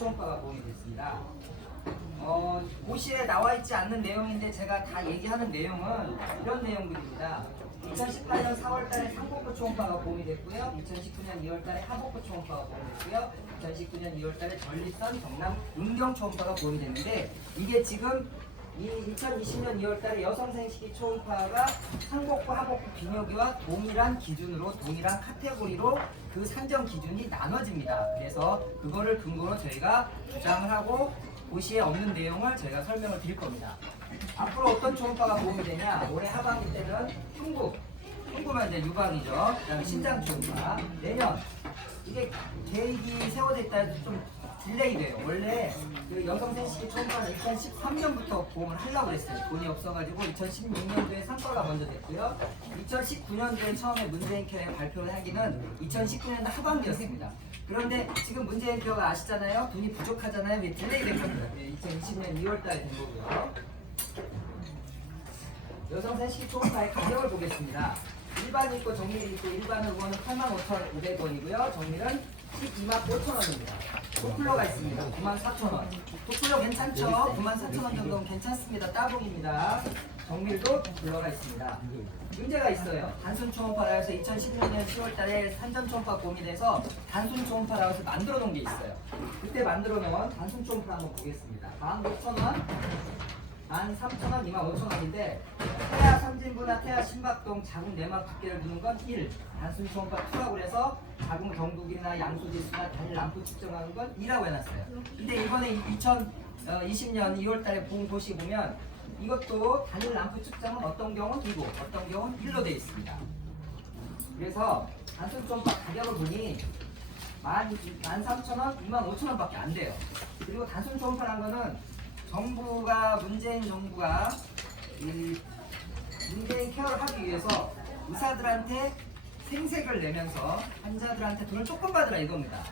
초음파가 보험이 됐습니다. 고시에 나와 있지 않는 내용인데 제가 다 얘기하는 내용은 이런 내용들입니다. 2018년 4월달에 상복부 초음파가 보험이 됐고요. 2019년 2월달에 하복부 초음파가 보험이 됐고요. 2019년 2월달에 전립선, 경남, 음경 초음파가 보험이 됐는데 이게 지금 2020년 2월달에 여성생식기 초음파가 상복부, 하복부 비뇨기와 동일한 기준으로 동일한 카테고리로 그 산정 기준이 나눠집니다. 그래서 그거를 근거로 저희가 주장을 하고 고시에 없는 내용을 저희가 설명을 드릴 겁니다. 앞으로 어떤 초음파가 도움이 되냐? 올해 하반기 때는 흉부면 이제 유방이죠. 그다음에 신장 초음파. 내년 이게 계획이 세워져 있다 해도 좀 딜레이 돼요. 원래 그 여성생식기 초음파는 2013년부터 보험을 하려고 그랬어요. 돈이 없어가지고 2016년도에 상과가 먼저 됐고요. 2019년도에 처음에 문재인 캠 발표를 하기는 2019년도 하반기였습니다. 그런데 지금 문재인 표가 아시잖아요. 돈이 부족하잖아요. 왜 딜레이 된 겁니다. 2020년 2월달에 된 거고요. 여성생식기 초음파의 가격을 보겠습니다. 일반이 있고 정밀이 있고 일반은 85,500원이고요. 정밀은 125,000원입니다. 도플러가 있습니다. 94,000원. 도플러 괜찮죠? 94,000원 정도면 괜찮습니다. 따봉입니다. 정밀도 도플러가 있습니다. 문제가 있어요. 단순 초음파라 해서 2016년 10월달에 산전 초음파 보험이 돼서 단순 초음파라고 해서 만들어 놓은 게 있어요. 그때 만들어 놓은 단순 초음파 한번 보겠습니다. 15,000원, 13,000원, 25,000원인데 태아 삼진부나 태아 심박동 자궁 내막 두께를 두는 건 1, 단순 초음파 2라고 해서 자궁 경국이나 양수지수나 단일 람프 측정하는 건 2라고 해놨어요. 근데 이번에 2020년 2월달에 본 곳이 보면 이것도 단일 람프 측정은 어떤 경우는 2고 어떤 경우는 1로 되어 있습니다. 그래서 단순 초음파 가격을 보니 13,000원, 25,000원밖에 안 돼요. 그리고 단순 초음파라는 거는 문재인 정부가 문재인 케어를 하기 위해서 의사들한테 생색을 내면서 환자들한테 돈을 조금 받으라 이겁니다.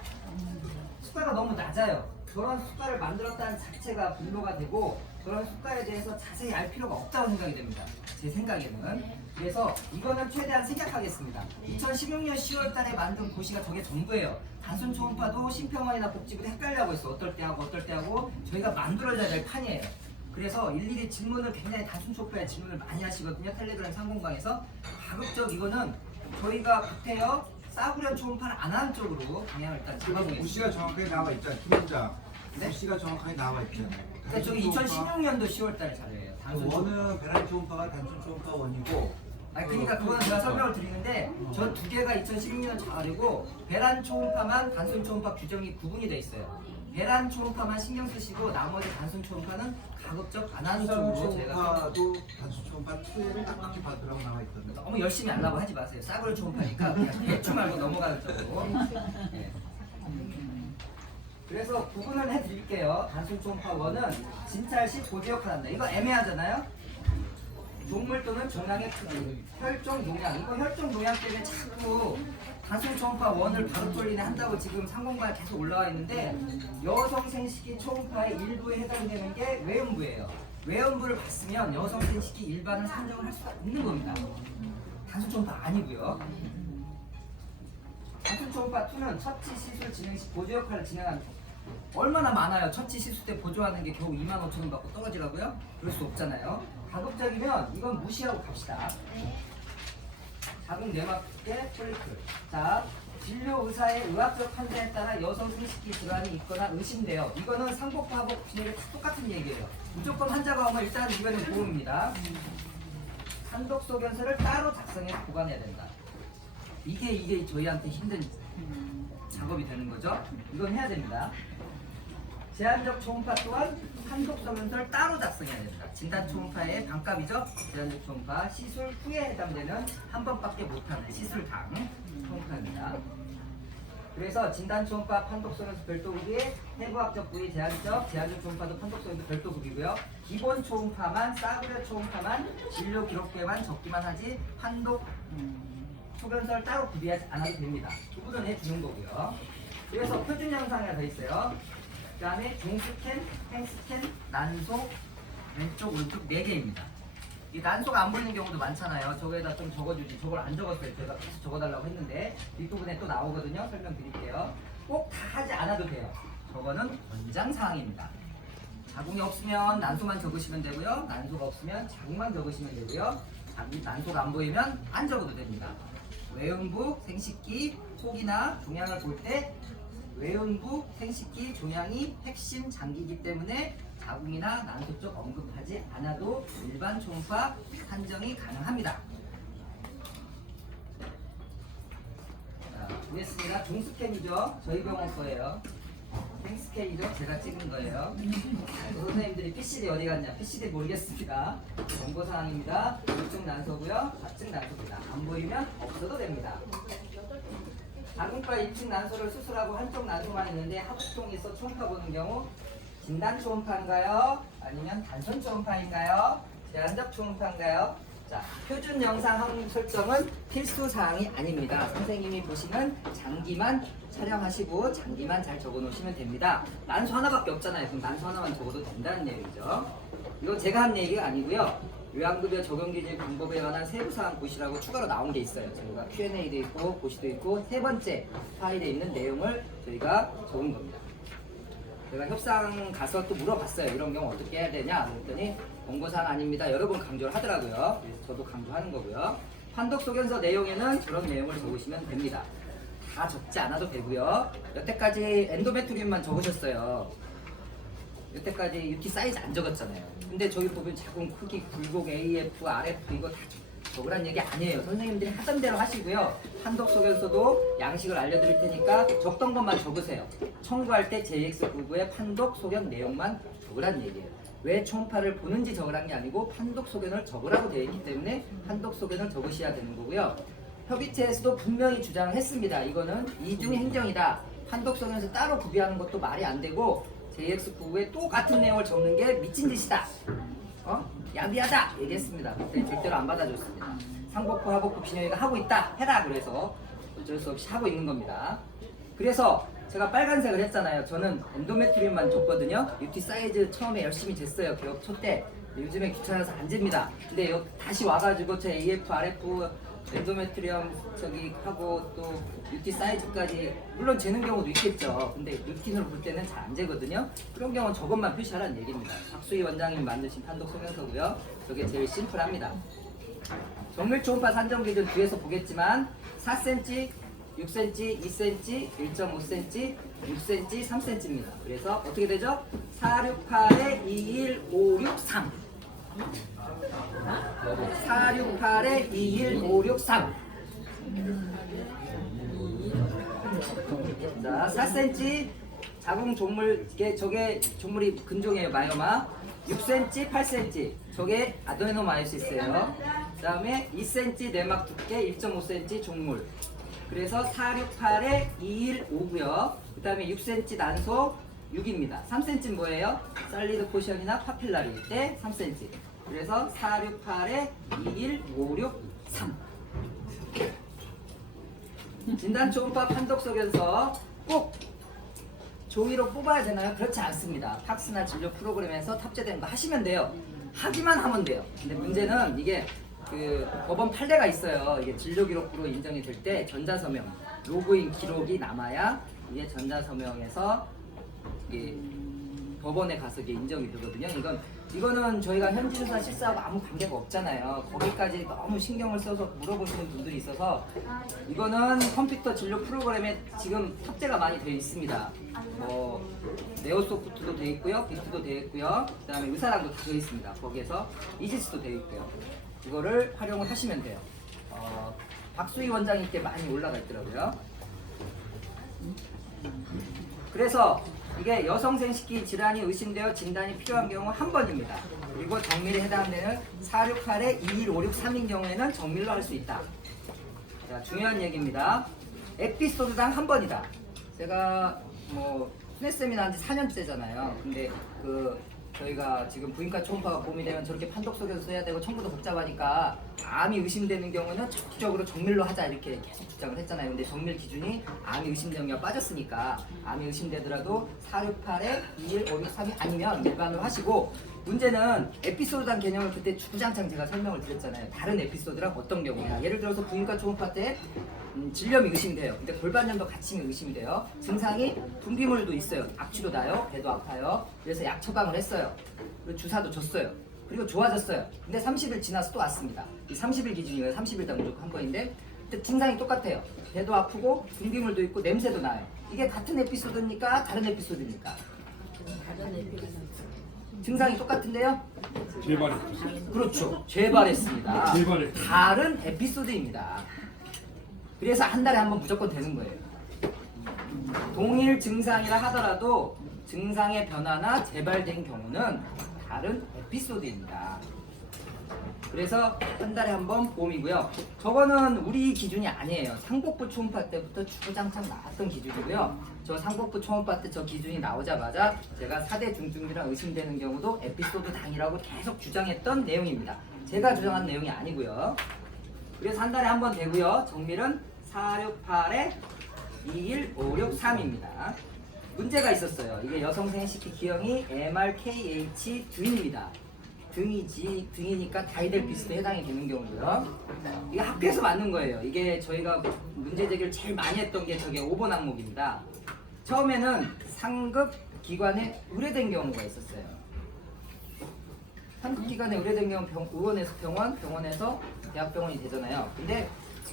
수가가 너무 낮아요. 그런 수가를 만들었다는 자체가 분노가 되고 그런 수가에 대해서 자세히 알 필요가 없다고 생각이 됩니다. 제 생각에는. 그래서 이거는 최대한 생략하겠습니다. 2016년 10월 달에 만든 고시가 저게 전부예요. 단순 초음파도 심평원이나 복지부도 헷갈려하고 있어. 어떨 때 하고 저희가 만들어야 될 판이에요. 그래서 일일이 질문을 굉장히 단순 초음파에 질문을 많이 하시거든요. 텔레그램 상공방에서. 가급적 이거는 저희가 국회여 싸구려 초음파를 안 하는 쪽으로 방향을 일단 잡아보겠습니다. 무시가 정확하게 나와 있잖아요. 김원장. 네? 무시가 정확하게 나와 있잖아요. 그러니까 저기 2016년도 10월달 자료예요. 단순 초음파. 원은 배란 초음파가 단순 초음파 원이고. 그러니까 그거는 제가 설명을 드리는데 저 두 개가 2016년 자료고 배란 초음파만 단순 초음파 규정이 구분이 돼 있어요. 배란 초음파만 신경 쓰시고 나머지 단순 초음파는 가급적 안 하는 단순 쪽으로 제가 초음파도 단순 초음파 2를 딱딱히 받으라고 나와 있던데. 너무 열심히 하려고 하지 마세요. 싸구려 초음파니까 그냥 대충 말고 넘어가는 쪽으로. 네. 그래서 구분을 해드릴게요. 단순 초음파 1은 진찰시 고지역화한다. 이거 애매하잖아요. 종물 또는 종양의 크기, 혈종 용량. 이거 혈종 용량 때문에 자꾸 단순 초음파 1을 바로 돌리네 한다고 지금 상공부에 계속 올라와 있는데 여성생식기 초음파의 일부에 해당되는 게 외음부예요. 외음부를 봤으면 여성생식기 일반을 산정을 할 수가 있는 겁니다. 단순 초음파 아니고요. 단순 초음파 2는 처치 시술 진행 시 보조 역할을 진행하는 거. 얼마나 많아요. 처치 시술 때 보조하는 게 겨우 25,000원 받고 떨어지라고요? 그럴 수 없잖아요. 가급적이면 이건 무시하고 갑시다. 자궁 내막 두께 폴리클. 자, 진료 의사의 의학적 판단에 따라 여성 생식기 질환이 있거나 의심돼요. 이거는 상복부 하복 진행이 똑같은 얘기예요. 무조건 환자가 오면 일단 이거는 보험입니다. 산독 소견서를 따로 작성해서 보관해야 된다. 이게 저희한테 힘든 작업이 되는 거죠. 이건 해야 됩니다. 제한적 초음파 또한 산독 소견서를 따로 작성해야 됩니다. 진단 초음파의 반값이죠. 제한적 초음파 시술 후에 해당되는 한 번밖에 못하는 시술당 초음파입니다. 그래서 진단 초음파 판독 소견서 별도 급이 해부학적 부위 제한적 초음파도 판독 소견서 별도 급이고요. 기본 초음파만 싸구려 초음파만 진료 기록부에만 적기만 하지 판독 소견서를 따로 구비하지 않아도 됩니다. 구분을 해주는 거고요. 그래서 표준 영상이 하나 더 있어요. 그 다음에 종스캔, 팽스캔, 난소, 왼쪽, 오른쪽 4개입니다. 이 난소가 안 보이는 경우도 많잖아요. 저거에다 좀 적어주지. 저걸 안 적었어요. 제가 계속 적어달라고 했는데 뒷부분에 또 나오거든요. 설명드릴게요. 꼭 다 하지 않아도 돼요. 저거는 권장 사항입니다. 자궁이 없으면 난소만 적으시면 되고요. 난소가 없으면 자궁만 적으시면 되고요. 난소가 안 보이면 안 적어도 됩니다. 외음부, 생식기, 혹이나 종양을 볼 때 외음부, 생식기, 종양이 핵심 장기이기 때문에 자궁이나 난소 쪽 언급하지 않아도 일반 초음파 판정이 가능합니다. 자, 보겠습니다. 종스캔이죠. 저희 병원 거예요. 생스캔이죠. 제가 찍은 거예요. 선생님들이 PCD 어디 갔냐? PCD 모르겠습니다. 정보사항입니다. 우측 난소고요. 좌측 난소입니다. 안 보이면 없어도 됩니다. 자궁과 입측 난소를 수술하고 한쪽 난소만 있는데 하부통이 있어 초음파 보는 경우 진단 초음파인가요? 아니면 단선 초음파인가요? 제한적 초음파인가요? 자, 표준 영상 설정은 필수 사항이 아닙니다. 선생님이 보시는 장기만 촬영하시고 장기만 잘 적어 놓으시면 됩니다. 난소 하나밖에 없잖아요. 그럼 난소 하나만 적어도 된다는 내용이죠. 이건 제가 한 얘기가 아니고요. 요양급여 적용 기준 방법에 관한 세부 사항 보시라고 추가로 나온 게 있어요. 저희가 Q&A도 있고 고시도 있고 세 번째 파일에 있는 내용을 저희가 적은 겁니다. 제가 협상 가서 또 물어봤어요. 이런 경우 어떻게 해야 되냐? 그랬더니 권고사항 아닙니다. 여러 번 강조를 하더라고요. 그래서 저도 강조하는 거고요. 판독 소견서 내용에는 그런 내용을 적으시면 됩니다. 다 적지 않아도 되고요. 여태까지 엔도메트리움만 적으셨어요. 여태까지 UT 사이즈 안 적었잖아요. 근데 저기 보면 자궁 크기, 굴곡, AF, RF 이거 다 적으란 얘기 아니에요. 선생님들이 하던 대로 하시고요. 판독 소견서도 양식을 알려드릴 테니까 적던 것만 적으세요. 청구할 때 JX99의 판독 소견 내용만 적으란 얘기예요. 왜 초음파를 보는지 적으란 게 아니고 판독 소견을 적으라고 되어 있기 때문에 판독 소견을 적으셔야 되는 거고요. 협의체에서도 분명히 주장을 했습니다. 이거는 이중 행정이다. 판독 소견에서 따로 구비하는 것도 말이 안 되고 JX99에 똑같은 내용을 적는 게 미친 짓이다. 야비하다 얘기했습니다. 그때 절대로 안 받아줬습니다. 상복부, 하복부 비뇨기가 하고 있다 해라. 그래서 어쩔 수 없이 하고 있는 겁니다. 그래서 제가 빨간색을 했잖아요. 저는 엔도메트리움만 줬거든요. UT 사이즈 처음에 열심히 쟀어요. 개업 초 때. 요즘에 귀찮아서 안 잽니다. 근데 다시 와가지고 제 AF, RF 엔도메트리움 저기 하고 또 UT 사이즈까지 물론 재는 경우도 있겠죠. 근데 루틴으로 볼 때는 잘 안 재거든요. 그런 경우는 저것만 표시하라는 얘기입니다. 박수희 원장님이 만드신 판독 소견서고요. 저게 제일 심플합니다. 정밀 초음파 산정 기준 뒤에서 보겠지만 4cm, 6cm, 2cm, 1.5cm, 6cm, 3cm입니다. 그래서 어떻게 되죠? 468에 21563 468에 21563 자, 4cm 자궁 종물, 저게 종물이 근종이에요. 마이오마. 6cm, 8cm 저게 아데노마이오시스예요. 그 다음에 2cm 내막 두께, 1.5cm 종물. 그래서 468에 215고요. 그 다음에 6cm 난소 6입니다. 3cm는 뭐예요? 살리드 포션이나 파필라리일 때 3cm. 그래서 468에 21563 진단 초음파 판독 소견서 꼭 종이로 뽑아야 되나요? 그렇지 않습니다. 팍스나 진료 프로그램에서 탑재된 거 하시면 돼요. 하기만 하면 돼요. 근데 문제는 이게 그 법원 판례가 있어요. 이게 진료 기록부로 인정이 될 때 전자서명, 로그인 기록이 남아야 이게 전자서명에서 이게 법원에 가서 이게 인정이 되거든요. 이거는 저희가 현지조사 실사하고 아무 관계가 없잖아요. 거기까지 너무 신경을 써서 물어보시는 분들이 있어서 이거는 컴퓨터 진료 프로그램에 지금 탑재가 많이 되어 있습니다. 네오소프트도 되어 있고요, 비트도 되어 있고요, 그 다음에 의사랑도 다 되어 있습니다. 거기에서 이지스도 되어 있고요. 이거를 활용을 하시면 돼요. 박수희 원장님께 많이 올라가 있더라고요. 그래서 이게 여성생식기 질환이 의심되어 진단이 필요한 경우 한 번입니다. 그리고 정밀에 해당되는 468에 21563인 경우에는 정밀로 할 수 있다. 자, 중요한 얘기입니다. 에피소드당 한 번이다. 제가 스네쌤이나 한 지 4년째잖아요. 근데 저희가 지금 부인과 초음파가 봄이 되면 저렇게 판독 소견서 써야 되고 청구도 복잡하니까 암이 의심되는 경우는 적극적으로 정밀로 하자 이렇게 계속 주장을 했잖아요. 근데 정밀 기준이 암이 의심되는 경우가 빠졌으니까 암이 의심되더라도 468에 21563이 아니면 일반으로 하시고, 문제는 에피소드란 개념을 그때 주구장창 제가 설명을 드렸잖아요. 다른 에피소드랑 어떤 경우냐. 예를 들어서 부인과 초음파 때 질염이 의심돼요. 근데 골반염도 같이 의심이 돼요. 증상이 분비물도 있어요. 악취도 나요. 배도 아파요. 그래서 약 처방을 했어요. 그리고 주사도 줬어요. 그리고 좋아졌어요. 근데 30일 지나서 또 왔습니다. 이 30일 기준이에요. 30일당 무조건 한 번인데, 근데 증상이 똑같아요. 배도 아프고 분비물도 있고 냄새도 나요. 이게 같은 에피소드입니까? 다른 에피소드입니까? 증상이 똑같은데요? 재발했어요. 그렇죠. 재발했습니다. 재발했어요. 다른 에피소드입니다. 그래서 한 달에 한 번 무조건 되는 거예요. 동일 증상이라 하더라도 증상의 변화나 재발된 경우는 다른 에피소드입니다. 그래서 한 달에 한 번 보험이고요. 저거는 우리 기준이 아니에요. 상복부 초음파 때부터 주구장창 나왔던 기준이고요. 저 상복부 초음파 때 저 기준이 나오자마자 제가 4대 중증이라 의심되는 경우도 에피소드 당이라고 계속 주장했던 내용입니다. 제가 주장한 내용이 아니고요. 그래서 한 달에 한 번 되고요. 정밀은 468에 21563입니다. 문제가 있었어요. 이게 여성 생식기 기형이 MRKH 등입니다. 등이니까 다이델 비스도 해당이 되는 경우고요. 이게 학교에서 맞는 거예요. 이게 저희가 문제 제기를 제일 많이 했던 게 저게 5번 항목입니다. 처음에는 상급 기관에 의뢰된 경우가 있었어요. 상급 기관에 의뢰된 경우 의원에서 병원에서 대학병원이 되잖아요. 근데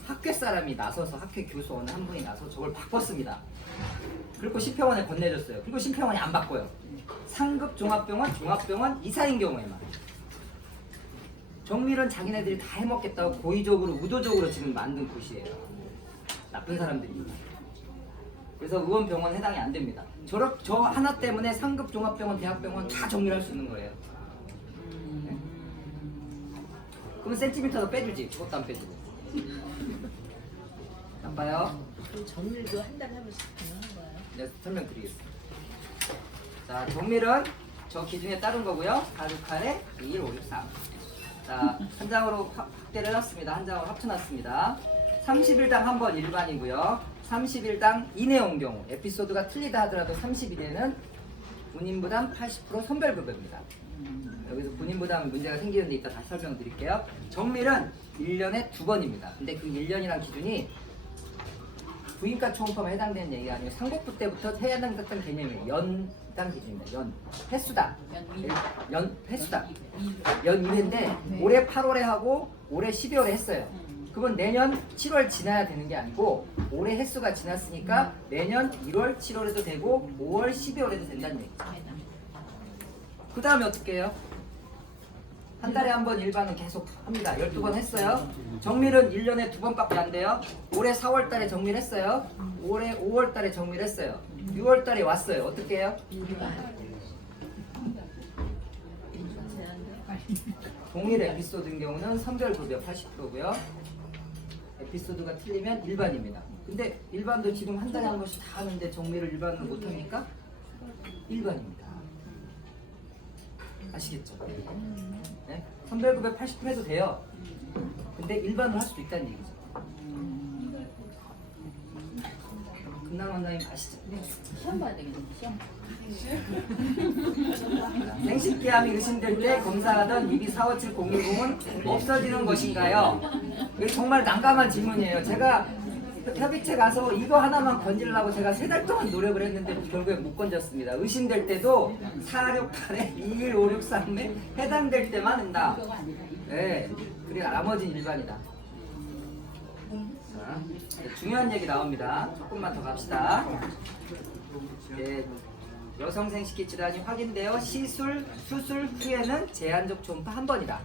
학교 사람이 나서서 학교 교수 어느 한 분이 나서 저걸 바꿨습니다. 그리고 심평원에 건네줬어요. 그리고 심평원이 안 바꿔요. 상급 종합병원 이사인 경우에만. 정밀은 자기네들이 다 해먹겠다고 고의적으로 의도적으로 지금 만든 곳이에요. 나쁜 사람들입니다. 그래서 의원병원 해당이 안 됩니다. 저 하나 때문에 상급 종합병원, 대학병원 다 정밀할 수 있는 거예요. 네? 그러면 센티미터도 빼주지. 그것도 안 빼주고. 나빠요? 그 정밀도 한 달에 한 번씩 하는 거예요? 네, 설명드리겠습니다. 자, 정밀은 저 기준에 따른 거고요. 468에 21563. 자, 한 장으로 확대를 해놨습니다. 한 장으로 합쳐놨습니다. 30일당 한 번 일반이고요. 30일당 이내 온 경우, 에피소드가 틀리다 하더라도 30일에는 본인부담 80% 선별급여입니다. 여기서 본인부담 문제가 생기는데 이따 다시 설명드릴게요. 정밀은 1년에 2번입니다. 근데 그 1년이란 기준이 부인과 초음파만 해당되는 얘기가 아니고 상복부 때부터 해당됐던 개념이에요. 연당 기준입니다. 연 횟수당. 연 횟수당. 연 2회인데 올해 8월에 하고 올해 12월에 했어요. 그건 내년 7월 지나야 되는 게 아니고 올해 횟수가 지났으니까 내년 1월 7월에도 되고 5월 12월에도 된다는 얘기죠. 그 다음에 어떻게 해요? 한 달에 한 번 일반은 계속 합니다. 12번 했어요. 정밀은 1년에 2번밖에 안 돼요. 올해 4월 달에 정밀했어요. 올해 5월 달에 정밀했어요. 6월 달에 왔어요. 어떻게 해요? 동일 에피소드인 경우는 선별급여 80%고요. 에피소드가 틀리면 일반입니다. 근데 일반도 지금 한 달에 한 번씩 다 하는데 정밀을 일반으로 못하니까 일반입니다. 아시겠죠? 네? 선별급여 80% 해도 돼요. 근데 일반으로 할 수도 있다는 얘기죠. 금남 원장님 아시죠? 시험 봐야 되겠네. 시험. 생식기암이 의심될 때 검사하던 22457-010은 없어지는 것인가요? 이게 정말 난감한 질문이에요. 제가 협의체 가서 이거 하나만 건지려고 제가 3달 동안 노력을 했는데 결국에 못 건졌습니다. 의심될 때도 468에 21563에 해당될 때만 한다. 네, 그리고 나머지는 일반이다. 자, 중요한 얘기 나옵니다. 조금만 더 갑시다. 네, 여성 생식기 질환이 확인되어 수술 후에는 제한적 초음파 한 번이다.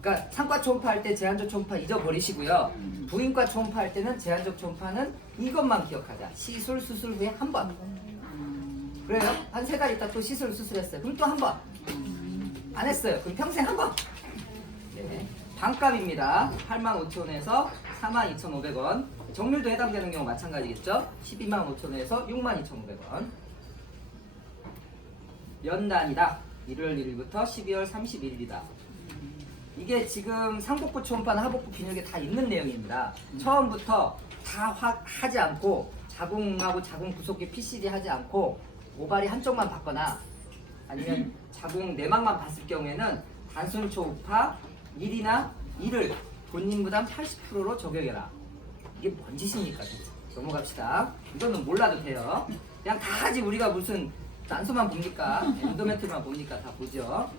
그러니까 상과 초음파 할 때 제한적 초음파 잊어버리시고요. 부인과 초음파 할 때는 제한적 초음파는 이것만 기억하자. 수술 후에 한 번. 그래요? 한 3달 있다 또 수술했어요. 그럼 또 한 번. 안 했어요. 그럼 평생 한 번. 네. 반값입니다. 85,000원에서 42,500원. 정밀도 해당되는 경우 마찬가지겠죠? 125,000원에서 62,500원. 연단이다. 1월 1일부터 12월 31일이다. 이게 지금 상복부 초음파나 하복부 비뇨기에 다 있는 내용입니다. 처음부터 다 하지 않고 자궁하고 자궁 구속기 PCD 하지 않고 오바리 한쪽만 봤거나 아니면 자궁 내막만 봤을 경우에는 단순 초음파 1이나 2를 본인 부담 80%로 적용해라. 이게 뭔 짓입니까? 진짜. 넘어갑시다. 이거는 몰라도 돼요. 그냥 다 하지 우리가 무슨 난소만 봅니까? 엔도메트리만 봅니까? 다 보죠.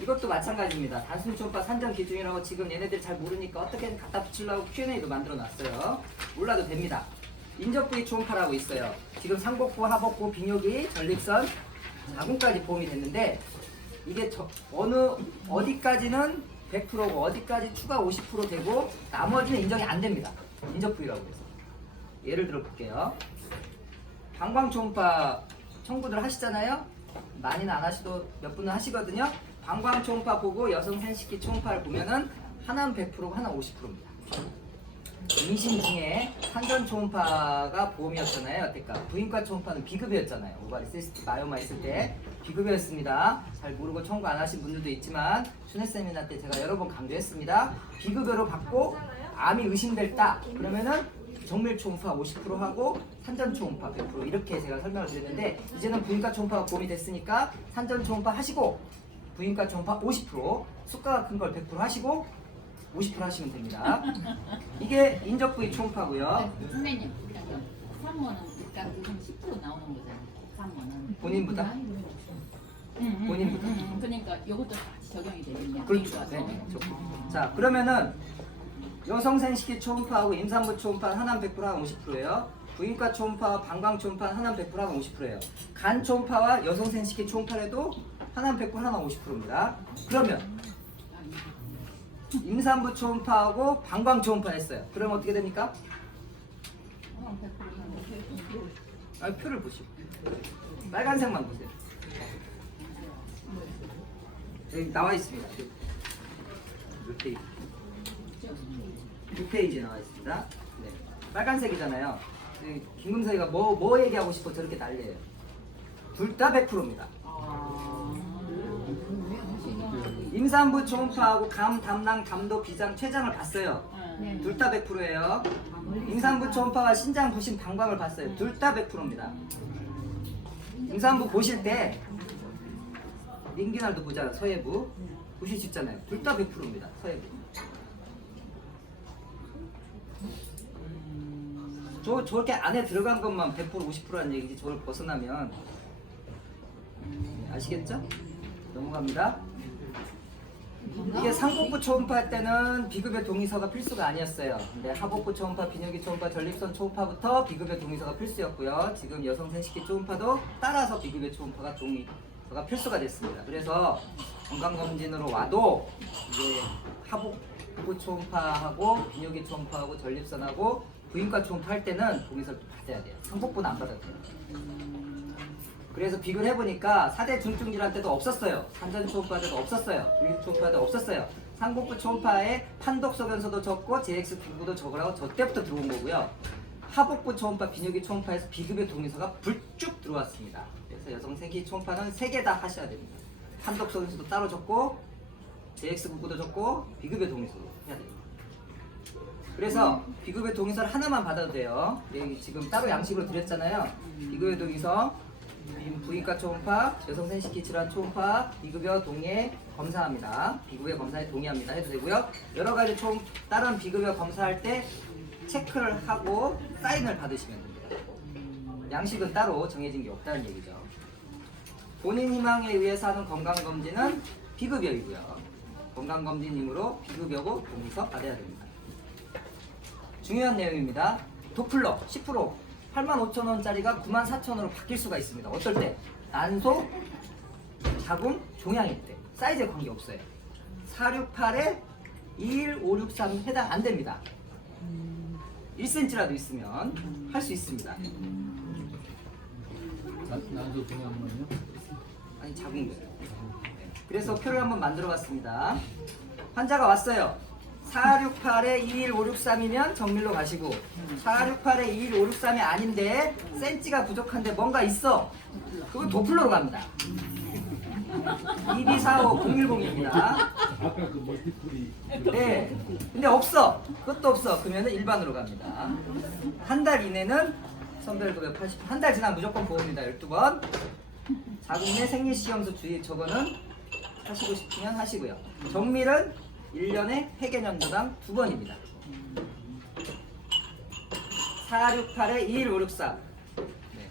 이것도 마찬가지입니다. 단순 초음파 산정 기준이라고 지금 얘네들이 잘 모르니까 어떻게든 갖다 붙이려고 Q&A도 만들어 놨어요. 몰라도 됩니다. 인접 부위 초음파라고 있어요. 지금 상복부, 하복부, 비뇨기, 전립선, 자궁까지 포함이 됐는데 이게 어디까지는 100%고 어디까지 추가 50% 되고 나머지는 인정이 안 됩니다. 인접 부위라고 해서. 예를 들어 볼게요. 방광 초음파 청구들 하시잖아요. 많이는 안 하시도 몇 분은 하시거든요. 방광 초음파 보고 여성 생식기 초음파를 보면은 하나는 100%고 하나는 50%입니다. 임신 중에 산전 초음파가 보험이었잖아요. 여태까 부인과 초음파는 비급여였잖아요. 오바리 시스트 마요마 있을 때 비급여였습니다. 잘 모르고 청구 안 하신 분들도 있지만 순회 세미나 때 제가 여러 번 강조했습니다. 비급여로 받고 암이 의심됐다 그러면은 정밀 초음파 50% 하고 산전 초음파 100% 이렇게 제가 설명을 드렸는데 이제는 부인과 초음파가 보험이 됐으니까 산전 초음파 하시고 부인과 초음파 50% 수가가 큰 걸 100% 하시고 50% 하시면 됩니다. 이게 인접 부위 초음파고요. 선생님, 그러니까 산모는 그러니까 지금 10% 나오는 거잖아요. 산모는 본인보다? 본인보다? 그러니까 이것도 같이 적용이 되겠네요. 그렇죠. 네. 좋고. 자 그러면은 여성 생식기 초음파하고 임산부 초음파 하나는 100%가 50%예요. 부인과 초음파와 방광 초음파 하나는 100%가 50%예요. 간 초음파와 여성 생식기 초음파에도 하나는 100% 하나는 50%입니다. 그러면 임산부 초음파하고 방광 초음파 했어요. 그럼 어떻게 됩니까? 표를 보시고 빨간색만 보세요. 여기 나와 있습니다. 몇 페이지? 6페이지에 나와 있습니다. 네. 빨간색이잖아요. 김금석이가 뭐 얘기하고 싶어 저렇게 난리예요. 둘 다 100%입니다. 임산부 초음파하고 감, 담낭, 담도, 비장, 췌장을 봤어요. 둘 다 100%예요. 임산부 초음파와 신장, 부신, 방광을 봤어요. 둘 다 100%입니다. 임산부 보실 때 링기날도 보잖아요. 서해부 보실 수 있잖아요. 둘 다 100%입니다. 서해부. 저렇게 안에 들어간 것만 100% 50%라는 얘기지. 저걸 벗어나면 아시겠죠? 넘어갑니다. 이게 상복부 초음파 할 때는 비급여 동의서가 필수가 아니었어요. 근데 하복부 초음파, 비뇨기 초음파, 전립선 초음파부터 비급여 동의서가 필수였고요. 지금 여성 생식기 초음파도 따라서 비급여 초음파가 동의서가 필수가 됐습니다. 그래서 건강검진으로 와도 이제 하복부 초음파하고 비뇨기 초음파하고 전립선하고 부인과 초음파 할 때는 동의서를 받아야 돼요. 상복부는 안 받아도 돼요. 그래서 비교를 해보니까 4대 중증 질환 때도 없었어요. 산전 초음파 때도 없었어요. 부인 초음파 때도 없었어요. 상복부 초음파에 판독소변서도 적고 JX 기구도 적으라고 저 때부터 들어온 거고요. 하복부 초음파, 비뇨기 초음파에서 비급여 동의서가 불쭉 들어왔습니다. 그래서 여성 생기 초음파는 3개 다 하셔야 됩니다. 판독소변서도 따로 적고 JX 기구도 적고 비급여 동의서도 해야 됩니다. 그래서 비급여 동의서를 하나만 받아도 돼요. 네, 지금 따로 양식으로 드렸잖아요. 비급여 동의서 부인과 초음파, 여성 생식기 질환 초음파, 비급여 동의 검사합니다. 비급여 검사에 동의합니다 해도 되고요. 여러 가지 다른 비급여 검사할 때 체크를 하고 사인을 받으시면 됩니다. 양식은 따로 정해진 게 없다는 얘기죠. 본인 희망에 의해서 하는 건강검진은 비급여이고요. 건강검진이므로 비급여고 동의서 받아야 됩니다. 중요한 내용입니다. 도플러 10% 85,000원짜리가 94,000원으로 바뀔 수가 있습니다. 어떨 때? 난소, 자궁, 종양일 때. 사이즈에 관계없어요. 468에 21563 해당 안 됩니다. 1cm라도 있으면 할 수 있습니다. 난소 종양은요? 아니 자궁. 그래서 표를 한번 만들어 봤습니다. 환자가 왔어요. 468에 21563이면 정밀로 가시고 468에 21563이 아닌데 센치가 부족한데 뭔가 있어. 그건 도플러로 갑니다. 2245-010입니다. 아까 그 멀티플이 네. 근데 없어. 그것도 없어. 그러면 일반으로 갑니다. 한 달 이내는 선별급여 80. 한 달 지나면 무조건 보험입니다. 12번. 자국 내 생리시험수 주의 저거는 하시고 싶으면 하시고요. 정밀은 1년에 회계연도당 2번입니다. 468-21563. 네.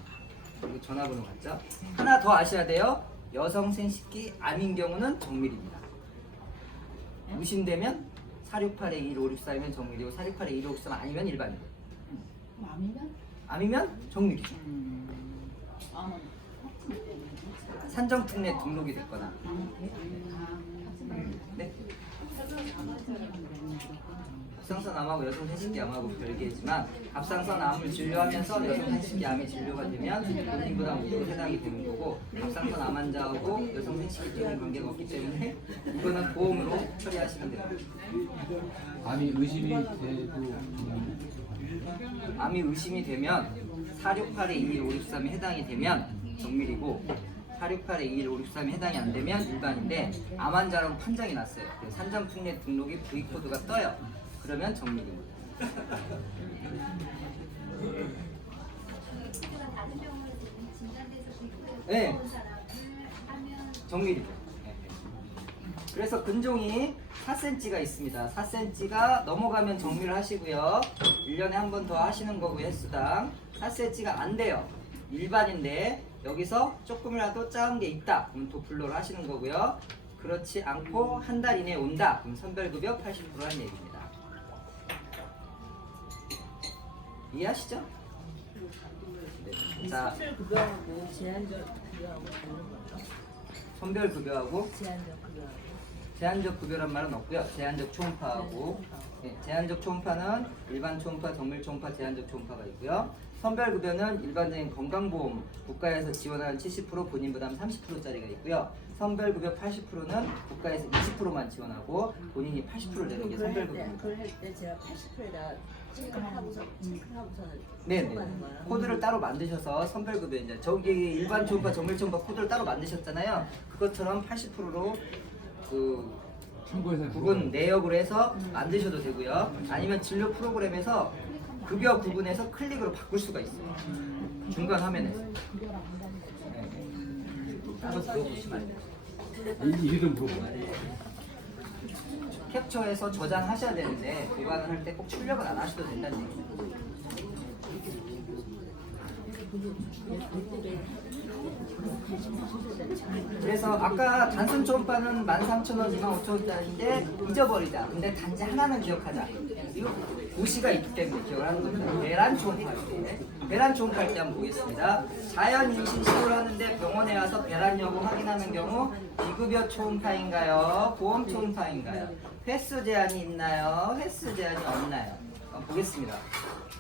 여기 전화번호 같죠? 하나 더 아셔야 돼요. 여성 생식기 암인 경우는 정밀입니다. 의심되면 468-21563이면 정밀이고 468-21563 아니면 일반이고. 맘이면? 암이면 정밀이죠. 암은 확진 때문에. 산정특례 등록이 됐거나. 네. 갑상선 암하고 여성 생식기 암하고 별개지만 갑상선 암을 진료하면서 여성 생식기 암이 진료가 되면 본인 부담 무조건 해당이 되는 거고 갑상선 암 환자하고 여성 생식기적인 관계가 없기 때문에 이거는 보험으로 처리하시면 됩니다. 암이 의심이 돼도 암이 의심이 되면 468-21563이 해당이 되면 정밀이고 468-21563이 해당이 안 되면 일반인데 암 환자라고 판정이 났어요. 산정특례 등록이 V코드가 떠요. 그러면 정밀입니다. 네, 정밀이죠. 네. 그래서 근종이 4cm가 있습니다. 4cm가 넘어가면 정밀 하시고요. 1년에 한 번 더 하시는 거고요. 횟수당 4cm가 안 돼요. 일반인데 여기서 조금이라도 작은 게 있다. 그럼 도플러를 하시는 거고요. 그렇지 않고 한 달 이내에 온다. 그럼 선별급여 80%라는 얘기입니다. 이해하시죠? 네. 자, 급여하고 제한적 급여하고 다른 거죠? 선별급여하고 제한적 급여하고 제한적 급여란 말은 없고요. 제한적 초음파하고 네, 제한적 초음파는 일반 초음파, 정밀 초음파, 제한적 초음파가 있고요. 선별급여는 일반적인 건강보험 국가에서 지원하는 70% 본인 부담 30%짜리가 있고요. 선별급여 80%는 국가에서 20%만 지원하고 본인이 80%를 내는 게 선별급여입니다. 그걸 할 때 제가 80%에다 체크하고서는 네네. 코드를 따로 만드셔서 선별급여 이제 저기 일반 초음파, 정밀 초음파 코드를 따로 만드셨잖아요. 그것처럼 80%로 그 참고해서 구분 내역으로 해서 만드셔도 되고요. 아니면 진료 프로그램에서 급여 구분해서 클릭으로 바꿀 수가 있어요. 중간 화면에서. 네. 따로 들어보시면 돼요. 이게 좀 물어봐. 캡처해서 저장하셔야 되는데 보관을 할 때 꼭 출력은 안 하셔도 된다는 얘기입니다. 그래서 아까 단순 초음파는 13,000원, 25,000원짜리인데 잊어버리자. 근데 단지 하나는 기억하자. 이거 고시가 있기 때문에 기억을 하는 겁니다. 배란 초음파할 때. 배란 초음파할 때 한번 보겠습니다. 자연 임신 시도를 하는데 병원에 와서 배란 여부 확인하는 경우 비급여 초음파인가요? 보험 초음파인가요? 횟수 제한이 있나요? 횟수 제한이 없나요? 보겠습니다.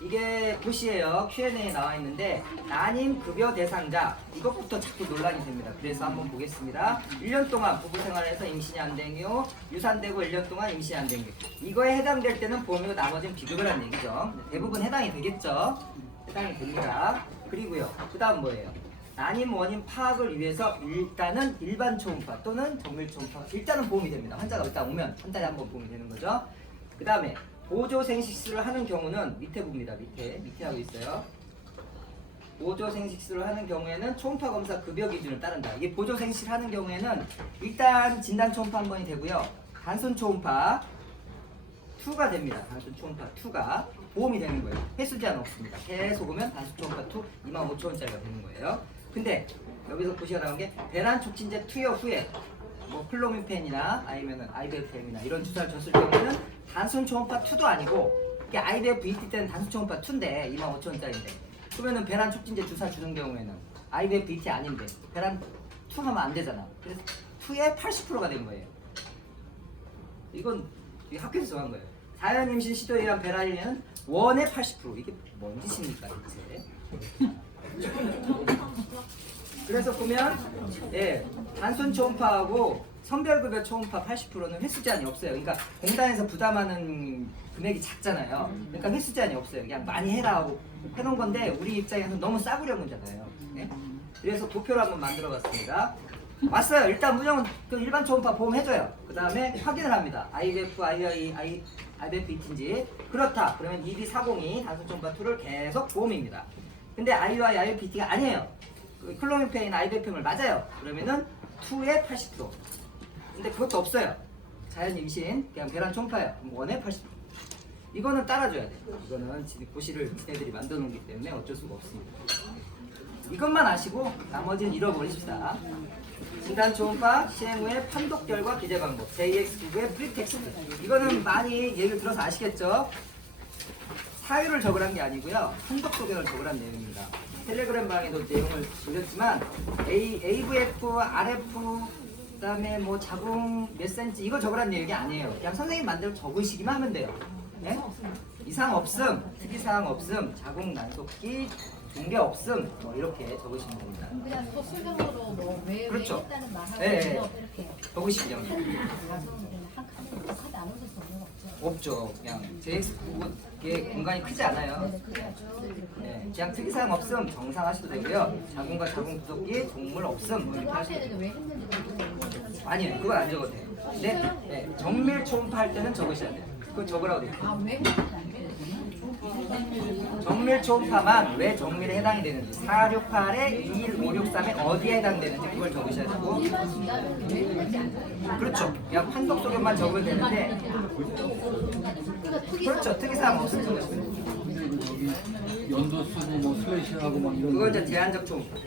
이게 고시예요. Q&A에 나와 있는데 난임 급여 대상자 이것부터 자꾸 논란이 됩니다. 그래서 한번 보겠습니다. 1년 동안 부부 생활에서 임신이 안 된 경우 유산되고 1년 동안 임신이 안 된 경우 이거에 해당될 때는 보험이고 나머지는 비급여라는 얘기죠. 대부분 해당이 되겠죠. 해당이 됩니다. 그리고요. 그 다음 뭐예요? 난임 원인 파악을 위해서 일단은 일반 초음파 또는 정밀 초음파 일단은 보험이 됩니다. 환자가 일단 오면 한 달에 한 번 보험이 되는 거죠. 그 다음에 보조 생식수를 하는 경우는 밑에 봅니다. 밑에 하고 있어요. 보조 생식수를 하는 경우에는 초음파 검사 급여 기준을 따른다. 이게 보조 생식을 하는 경우에는 일단 진단 초음파 한 번이 되고요. 단순 초음파 2가 됩니다. 단순 초음파 2가 보험이 되는 거예요. 횟수 제한 없습니다. 계속 오면 단순 초음파 2 25,000원짜리가 되는 거예요. 근데 여기서 보시가 나온 게 배란 촉진제 투여 후에 뭐 클로미펜이나 아니면은 IVFM이나 이런 주사를 줬을 경우는 단순 초음파 2도 아니고 이게 IVF ET 때는 단순 초음파 2인데 25,000원짜리인데 그러면은 배란 촉진제 주사 주는 경우에는 IVF ET 아닌데 배란 2 하면 안 되잖아. 그래서 2에 80%가 된 거예요. 이건 학교에서 정한 거예요. 자연 임신 시도에 의한 배란이면 1에 80% 이게 뭔 짓입니까 대체? 그래서 보면 예, 단순 초음파하고 선별급여 초음파 80%는 횟수 제한이 없어요. 그러니까 공단에서 부담하는 금액이 작잖아요. 그러니까 횟수 제한이 없어요. 그냥 많이 해라 하고 해놓은 건데 우리 입장에서 너무 싸구려 문제잖아요. 예? 그래서 도표를 한번 만들어 봤습니다. 왔어요. 일단 문영은 그 일반 초음파 보험 해줘요. 그 다음에 확인을 합니다. IBF, IBFPT인지 그렇다. 그러면 ED402 단순 초음파 2를 계속 보험입니다. 근데 IUI, IBPT가 아니에요. 그 클로미페인, IBFM을 맞아요. 그러면은 2에 80%. 근데 그것도 없어요. 자연 임신, 그냥 배란 초음파예요. 1에 80%. 이거는 따라줘야 돼요. 이거는 고시를 지네들이 만들어 놓은 거기 때문에 어쩔 수가 없습니다. 이것만 아시고 나머지는 잃어버리십시다. 진단 초음파 시행 후에 판독 결과 기재 방법 JX9의 프리텍스트. 이거는 많이 얘기를 들어서 아시겠죠? 사유를 적으란 게 아니고요. 판독 소견을 적으란 내용입니다. 텔레그램 방에도 내용을 올렸지만 AVF, RF, 그다음에 뭐 자궁 몇 센치 이거 적으란 내용이 아니에요. 그냥 선생님 만들어 적으시기만 하면 돼요. 네? 이상 없음, 특이사항 없음, 자궁 난속기, 종계 없음 뭐 이렇게 적으시면 됩니다. 그냥 또 수정으로 뭐왜 그렇죠. 했다는 말 하고 네, 네. 이렇게 적으시면 가서 한 카드 안 오실 수 없는 거 없죠. 없죠. 그냥 JX9의 공간이 크지 않아요. 그래야죠. 네, 그냥 특이사항 없음 정상하셔도 되고요. 자궁과 자궁 구속기, 종물 없음 뭐 이렇게 그거 하시면 하셔야 돼요. 되는데 왜 했는지 모르겠어요. 아니에요. 그건 안 적어도 돼요. 네, 정밀 초음파 할 때는 적으셔야 돼요. 그거 적으라고 돼요. 아왜 했는지 안 돼요. 정밀 초음파만 왜 정밀에 해당이 되는지 468에 21563에 어디에 해당되는지 그걸 적으셔야 되고 일반 진단은 왜 했는지 안 돼요. 그렇죠. 그냥 판독 소견만 적으면 되는데 그렇죠. 특이사항 없음 적으시면 돼요. 여기 연도 쓰고 뭐 슬래시하고 막 이런 그거 이제 제한적 초음파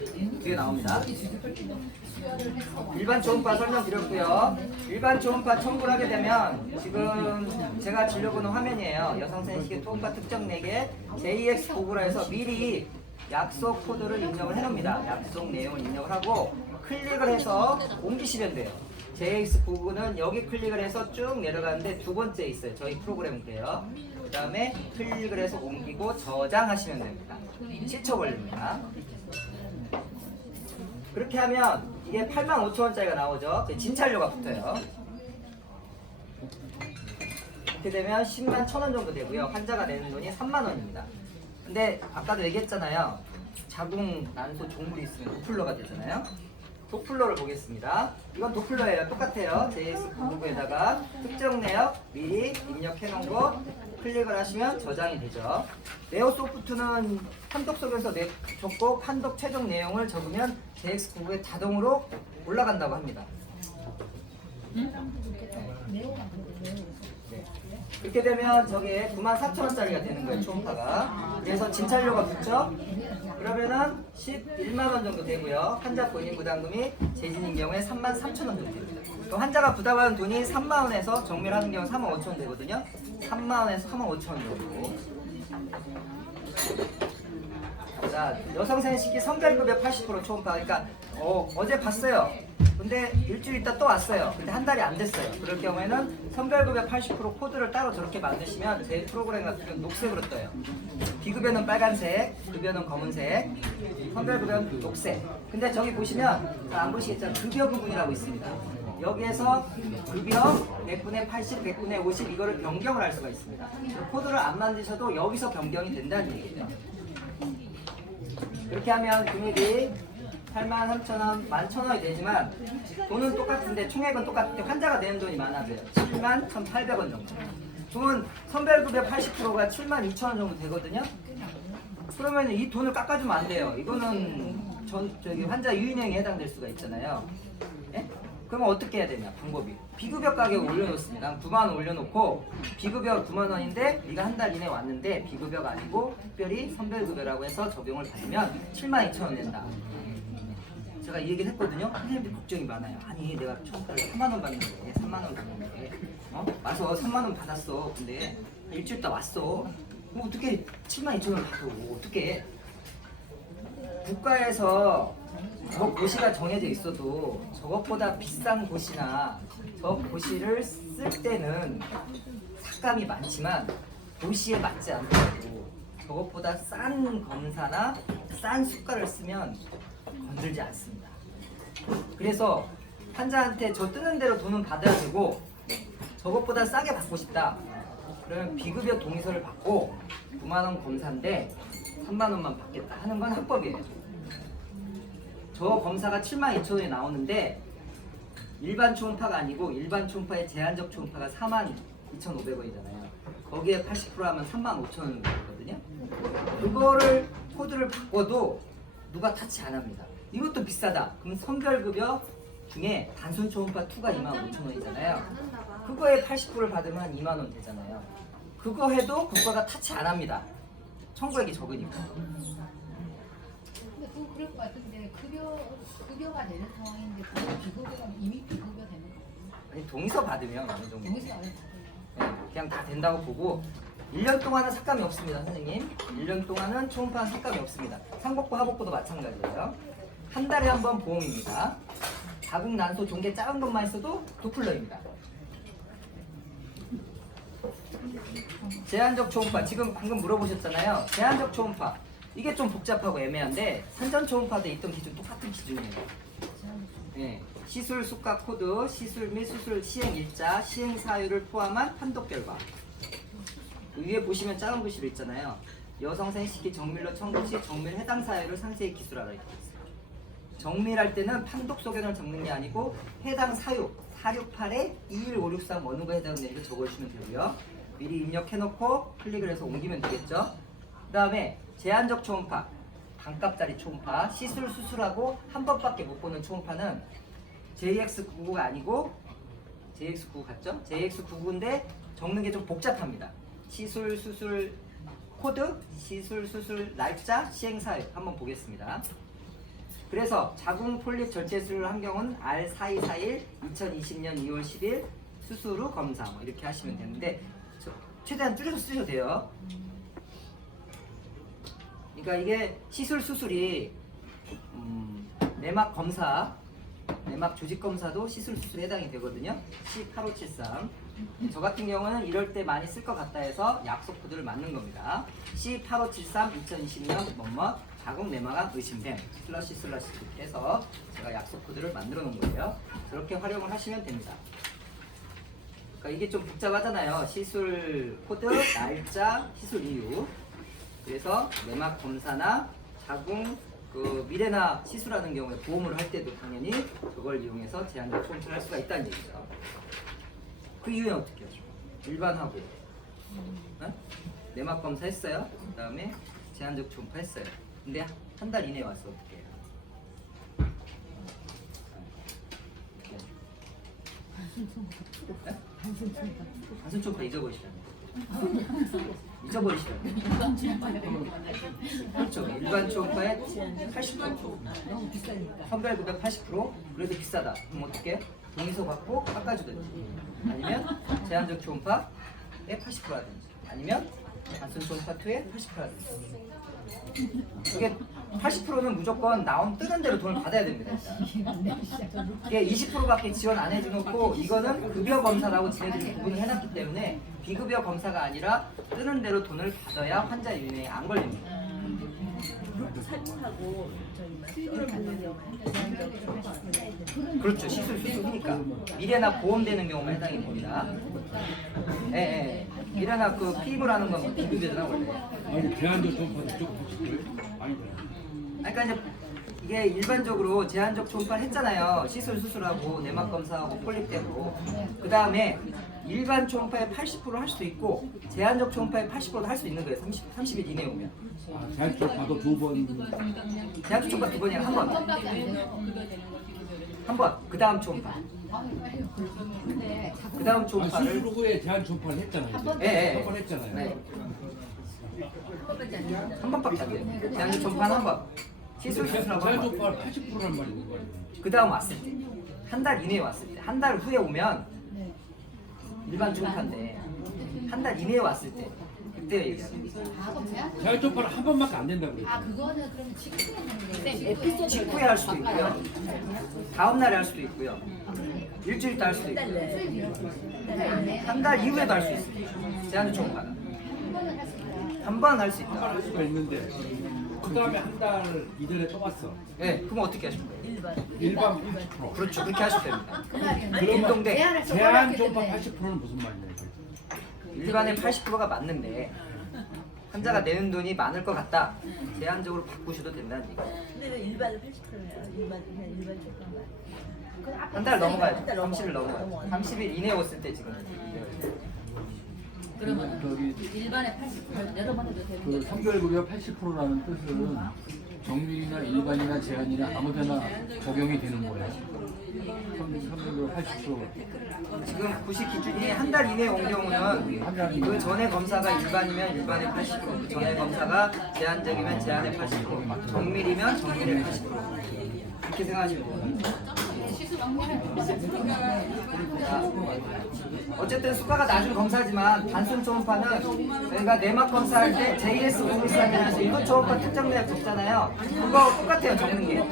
뒤에 나옵니다. 일반 초음파 설명드렸고요. 일반 초음파 첨부를 하게 되면 지금 제가 진료보는 화면이에요. 여성 생식의 초음파 특정 4개 JX 도구로 해서 미리 약속 코드를 입력을 해놓습니다. 약속 내용을 입력을 하고 클릭을 해서 옮기시면 돼요. JX 도구는 여기 클릭을 해서 쭉 내려가는데 두 번째 있어요. 저희 프로그램인데요. 그 다음에 클릭을 해서 옮기고 저장하시면 됩니다. 7초 걸립니다. 그렇게 하면 이게 85,000원짜리가 나오죠. 진찰료가 붙어요. 이렇게 되면 10만 1,000원 정도 되고요. 환자가 내는 돈이 3만 원입니다. 근데 아까도 얘기했잖아요. 자궁, 난소, 종물이 있으면 도플러가 되잖아요. 도플러를 보겠습니다. 이건 도플러예요. 똑같아요. JS99에다가 특정 내역 미리 입력해 놓은 거 클릭을 하시면 저장이 되죠. 네오소프트는 판독 속에서 적고 판독 최종 내용을 적으면 JX99에 자동으로 올라간다고 합니다. 네. 이렇게 되면 저게 94,000원짜리가 되는 거예요. 초음파가. 그래서 진찰료가 붙죠. 그러면은 11만 원 정도 되고요. 환자 본인 부담금이 재진인 경우에 33,000원 정도 됩니다. 그럼 환자가 부담하는 돈이 3만 원에서 정밀하는 경우 4만 5천 원 되거든요. 3만 원에서 4만 5천 원 정도. 자, 여성 생식기 선별급여 80% 초음파. 그러니까 어제 봤어요. 근데 일주일 있다 또 왔어요. 근데 한 달이 안 됐어요. 그럴 경우에는 선별급여 80% 코드를 따로 저렇게 만드시면 제 프로그램 같은 경우는 녹색으로 떠요. 비급여는 빨간색, 급여는 검은색, 선별급여는 녹색. 근데 저기 보시면 안 보시겠지만 급여 부분이라고 있습니다. 여기에서 급여 100분의 80, 100분의 50 이거를 변경을 할 수가 있습니다. 코드를 안 만드셔도 여기서 변경이 된다는 얘기죠. 그렇게 하면 금액이 83,000원, 11,000원이 되지만 돈은 똑같은데 총액은 똑같은데 환자가 내는 돈이 많아져요. 71,800원 정도. 그러면 선별급여 80%가 72,000원 정도 되거든요. 그러면 이 돈을 깎아주면 안 돼요. 이거는 저기 환자 유인행위에 해당될 수가 있잖아요. 예? 그러면 어떻게 해야 되냐? 방법이 비급여 가격을 올려놓습니다. 9만 원 올려놓고 비급여 9만 원인데 네가 한 달 이내 왔는데 비급여가 아니고 특별히 선별급여라고 해서 적용을 받으면 72,000원 낸다. 제가 이 얘기를 했거든요. 선생님들 걱정이 많아요. 아니 내가 초음파를 3만 원 받는데 3만 원 받는데 와서 3만 원 받았어. 근데 일주일 있다 왔어. 그럼 어떻게 72,000원을 받아? 어떻게? 국가에서 저 고시가 정해져 있어도 저것보다 비싼 고시나 저 고시를 쓸 때는 삭감이 많지만 고시에 맞지 않고 저것보다 싼 검사나 싼 수가를 쓰면 건들지 않습니다. 그래서 환자한테 저 뜨는 대로 돈은 받아야 되고 저것보다 싸게 받고 싶다. 그러면 비급여 동의서를 받고 9만 원 검사인데 3만 원만 받겠다 하는 건 합법이에요. 저 검사가 72,000원에 나오는데 일반 초음파가 아니고 일반 초음파의 제한적 초음파가 42,500원이잖아요. 거기에 80% 하면 35,000원 되거든요. 그거를 코드를 바꿔도 누가 타치 안 합니다. 이것도 비싸다. 그럼 선별급여 중에 단순 초음파 2가 25,000원이잖아요. 그거에 80%를 받으면 한 2만 원 되잖아요. 그거 해도 국가가 타치 안 합니다. 청구액이 적으니까. 근데 그거 그럴 것 같은데 급여가 되는 상황인데 그거 비급여가 이미 비급여 되는 거예요. 아니 동의서 받으면 어느 정도. 동의서 안 해도 네, 그냥 다 된다고 보고 1년 동안은 삭감이 없습니다, 선생님. 1년 동안은 초음파는 삭감이 없습니다. 상복부, 하복부도 마찬가지예요. 한 달에 한 번 보험입니다. 자궁, 난소, 종계 작은 것만 있어도 도플러입니다. 제한적 초음파, 지금 방금 물어보셨잖아요. 제한적 초음파, 이게 좀 복잡하고 애매한데 산전 초음파 때 있던 기준 똑같은 기준이에요. 네, 시술 수가 코드, 시술 및 수술 시행 일자, 시행 사유를 포함한 판독 결과. 위에 보시면 작은 글씨로 있잖아요. 여성 생식기 정밀로 청구 시 정밀 해당 사유를 상세히 기술하라 이렇게 있어요. 정밀할 때는 판독 소견을 적는 게 아니고 해당 사유 468에 21563 어느 거에 해당되는 거 적어주시면 되고요. 미리 입력해놓고 클릭을 해서 옮기면 되겠죠. 그 다음에 제한적 초음파, 반값짜리 초음파, 시술 수술하고 한 번밖에 못 보는 초음파는 JX99가 아니고 JX99 같죠? JX99인데 적는 게 좀 복잡합니다. 시술 수술 코드, 시술 수술 날짜, 시행 사유 한번 보겠습니다. 그래서 자궁 폴립 절제 수술 한 경우는 R4241 2020년 2월 10일 수술 후 검사 뭐 이렇게 하시면 되는데 최대한 줄여서 쓰셔도 돼요. 그러니까 이게 시술 수술이 내막 검사, 내막 조직 검사도 시술 수술에 해당이 되거든요. C8573. 저 같은 경우는 이럴 때 많이 쓸 것 같다 해서 약속 코드를 맞는 겁니다. C8573 2020년 뭐뭐 자궁 내막암 의심됨 슬러시 이렇게 해서 제가 약속 코드를 만들어 놓은 거예요. 저렇게 활용을 하시면 됩니다. 그러니까 이게 좀 복잡하잖아요. 시술 코드, 날짜, 시술 이유. 그래서 내막 검사나 자궁 그 미래나 시술하는 경우에 보험을 할 때도 당연히 그걸 이용해서 제한적 초음파를 할 수가 있다는 얘기죠. 그 이후에 어떻게 하죠? 일반하고 내막 검사 했어요. 그 다음에 제한적 초음파 했어요. 근데 한 달 이내에 와서 어떻게 해요? 단순 초음파 잊어버리시라는 잊어버리시라는 그렇죠. 일반 초음파의 80% 너무 비싸니까. 선별급여 80% 그래도 비싸다. 그럼 어떻게? 동의서 받고 깎아주든지 아니면 제한적 초음파에 80% 하든지 아니면 단순 초음파 2에 80% 하든지. 이게 80%는 무조건 나온 뜨는 대로 돈을 받아야 됩니다. 일단. 이게 20%밖에 지원 안 해주놓고 이거는 급여 검사라고 지네들이 구분을 해놨기 때문에 비급여 검사가 아니라 뜨는 대로 돈을 받아야 환자 유인에 안 걸립니다. 그룹도 사진하고 저희 수술을 받는 경우에 제한적 초음파 해야 돼. 그렇죠. 시술 수술이니까 미래나 보험되는 경우만 해당이 됩니다. 예. 미래나 그 피임을 하는 건 비급여잖아 원래. 아니 제한적 초음파도 좀 하실 거예요? 아니요. 그러니까 이제 이게 일반적으로 제한적 초음파를 했잖아요. 시술 수술하고 내막 검사하고 폴립되고 그 다음에 일반 초음파에 80%할 수도 있고 제한적 초음파에 80%도 할 수 있는 거예요. 30일 이내에 오면. 아, 제한적 초음파도 두 번. 제한적 초음파 2번이 아니라 한 번. 한 번. 그 다음 초음파. 그 다음 아, 초음파를 수술 후에 제한 초음파를 했잖아요. 예. 한번 했잖아요. 네. 한 번밖에 안 돼요. 제한적 초음파는 한 번. 시술 수술하고 한 제한 번. 초음파가 80%란 말인 거예요. 그 다음 왔을 때. 한 달 이내에 왔을 때. 한 달 후에 오면 일반 초음파인데 한 달 이내에 왔을 때. 그때 얘기합니다. 제한 초음파는 한 번밖에 안 된다고 그랬어요. 아 그거는 그럼 직후에 하는 거예요. 직후에 할 수도 있고요. 다음 날에 할 수도 있고요. 일주일 있다 할 수도 있고요. 한 달 이후에도 할 수 있습니다. 제한 초음파는 한 번 할 수 있다. 할 수가 있는데 그 다음에 한 달 이전에 또 왔어. 네, 그럼 어떻게 하실 거예요? 일반 80%. 그렇죠, 그렇게 하시면 됩니다. 그러면 빈동대 제한 초음파 80%는 무슨 말이냐고. 일반의 80%가 맞는데 환자가 내는 돈이 많을 것 같다. 제한적으로 바꾸셔도 된다는 얘기. 근데 왜 일반을 80%예요? 일반 초과만. 한 달 넘어가요. 한달 넘어. 30일 넘어가요. 30일 이내에 왔을 때 지금. 그러면 저기 일반에 80% 내려봐도 되는 그 거죠? 성별급여 80%라는 뜻은 정밀이나 일반이나 제한이나 아무데나 적용이 되는 거예요. 성별급여 80%. 지금 구식 기준이 한 달 이내에 온 경우는 그 전에 검사가 일반이면 일반의 80%, 그 전에 검사가 제한적이면 제한의 80%, 정밀이면 정밀의 80%. 이렇게 생각하시면 돼요. 자, 어쨌든 수가가 낮은 검사지만 단순 초음파는 저희가 내막 검사할 때 JS 공일사면에서 일부 초음파 특정 내역 적잖아요. 그거 똑같아요, 적는 게.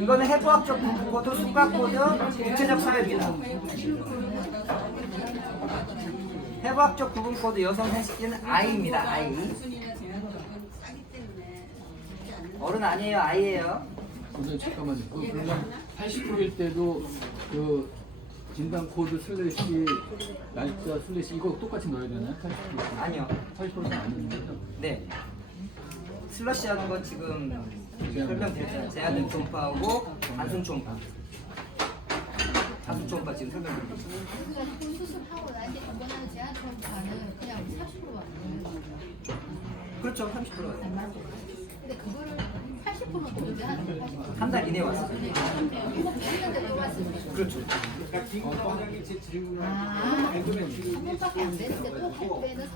이거는 해부학적 분포코드, 수가코드, 구체적 사회입니다. 해부학적 구분코드 여성 생식기는 I입니다. I. 어른 아니에요, I예요. 근데 잠깐만요. 그러면 80%일 때도 그 진단 코드 슬래시 날짜 슬래시 이거 똑같이 넣어야 되나요? 80%? 아니요. 80%는 아니에요. 네. 슬러시 하는 건 지금 설명드렸잖아요. 제한된 초음파하고 단순 초음파. 단순 초음파 지금 설명드렸죠. 그 수술하고 나한테 건강하는 제한 초음파는 그냥 30%가 그렇죠, 30%. 근데 그거를 80%는 도저히 하는 거 80%. 한 달 이내에 왔어요. 했는데 왜 왔어요? 그렇죠. 김과장님 제 질문을 한 번밖에 안 됐는데 또 할 때는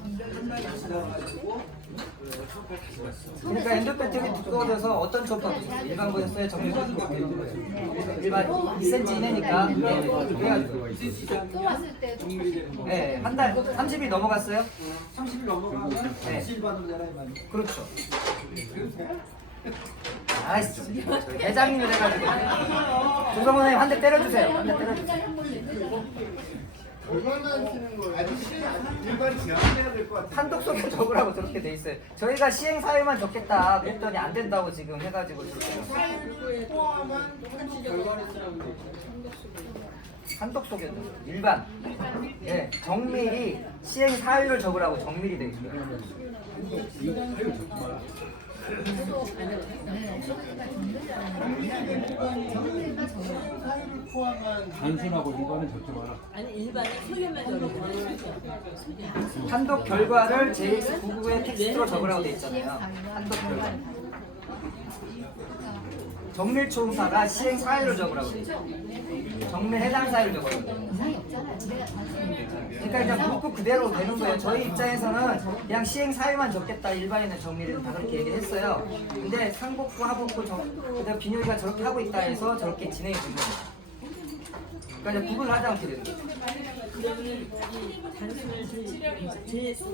그러니까 엔도배틀이 두꺼워져서 어떤 초음파 보셨어요? 일반 보셨어요? 정밀 보셨어요? 일반 2cm 이내니까. 그래가지고. 또 왔을 때도 네, 한 달 30일 넘어갔어요? 30일 넘어가면 네. 다시 일반으로 되나요? 많이? 그렇죠. 아이씨, 저희 회장님을 해가지고 조성원 선생님 한 대 때려주세요. 한 대 때려주세요. 얼마나 쓰는 거예요? 아니 일반 제한해야 될 것 같아요. 판독 속에 적으라고 저렇게 돼 있어요. 저희가 시행 사유만 적겠다 그랬더니 안 된다고 지금 해가지고 판독 속에 일반. 예, 정밀이 시행 사유를 적으라고 정밀이 돼 있어요. 단순하고 일반은 적지 마라. 아니 일반은 소유만 적으면 판독 결과를 JX99의 텍스트로 적으라고 돼 있잖아요. 판독 결과. 정밀 초음파가 시행 사유를 적으라고 돼 있어요. 정밀 해당 사유를 적으라고 돼 있어요. 이상이 없잖아요. 내가 단순히 그러니까 이제 문구 그대로 되는 거예요. 저희 입장에서는 그냥 시행 사유만 적겠다. 일반인은 정밀은 다 그렇게 얘기를 했어요. 근데 상복부, 하복부, 그다음 비뇨기가 저렇게 하고 있다 해서 저렇게 진행이 되는 거예요. 그러니까 이제 구분을 하지 않게 되는 거예요. 그러면 단순을 JS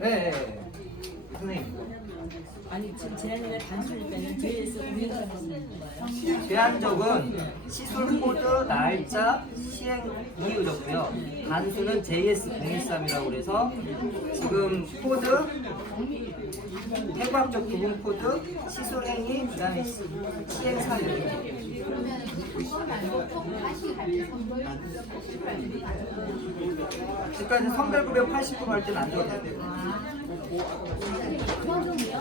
네, 선생님. 아니 지금 제한이가 단순일 때는 JS 공인사 쓰는 거예요. 제한적은 시술 코드, 날짜, 시행 이유 적고요. 단수는 JS013이라고 그래서 지금 코드, 해부학적 구분 코드, 시술 행위, 그다음에 시행 사유. 그러면 그거 말고 또 다시 할때 선물 그러니까 이제 성별급여 80%할 때는 안 줘도 돼요. 그거는요,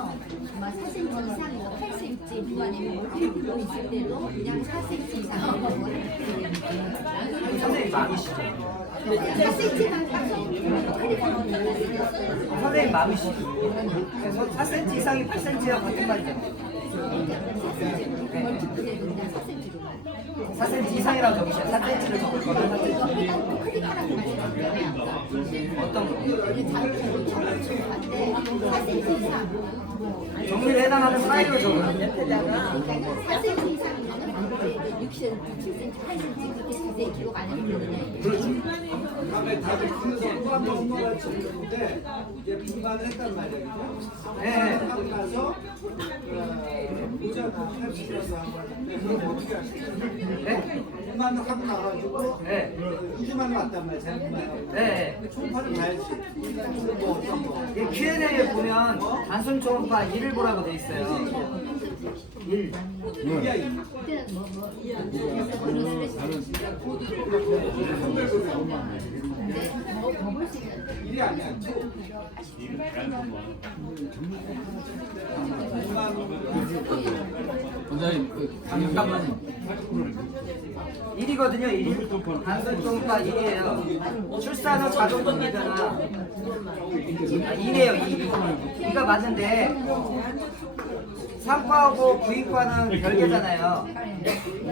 아마 4cm 이상이고 8cm 미만이면 필요 있을 때도 그냥 4cm 이상으로 선생님 마음이시죠? 4cm만 선생님 마음이시죠? 그래서 4cm 이상이 8cm와 같은 말이잖아요. 4cm 이상이라고 적으셔요. 4cm를 적을 거면 4cm. 어떤 거? 4cm 이상. 정밀에 해당하는 사이로 적어요. 4cm 이상이면 6cm, 7cm, 8cm 그렇게 자세히 기록 안 해도 되거든요. 그렇죠. 다음에 다들 그래서 또 한번 엄마가 줬는데 이제 분반을 했단 말이야. 그죠? 네. 하고 나서 진짜 80이라서 하는데 그럼 어떻게 하시겠어요? 네? 만 하고 나가지고 네. 2주만 왔단 말이야. 잘못 네. 총파를 가야지. 뭐 어떤 거? 이 Q&A에 보면 단순 초음파 1을 보라고 돼 있어요. 1. 그때는 뭐뭐뭐뭐볼수 있는 일이 아니야. 원장님 그 잠깐만 1이거든요, 1이. 단순 초음파 1이에요. 출산 후 자동 분비 변화. 2네요, 2. 2가 맞는데, 산과하고 부인과는 별개잖아요.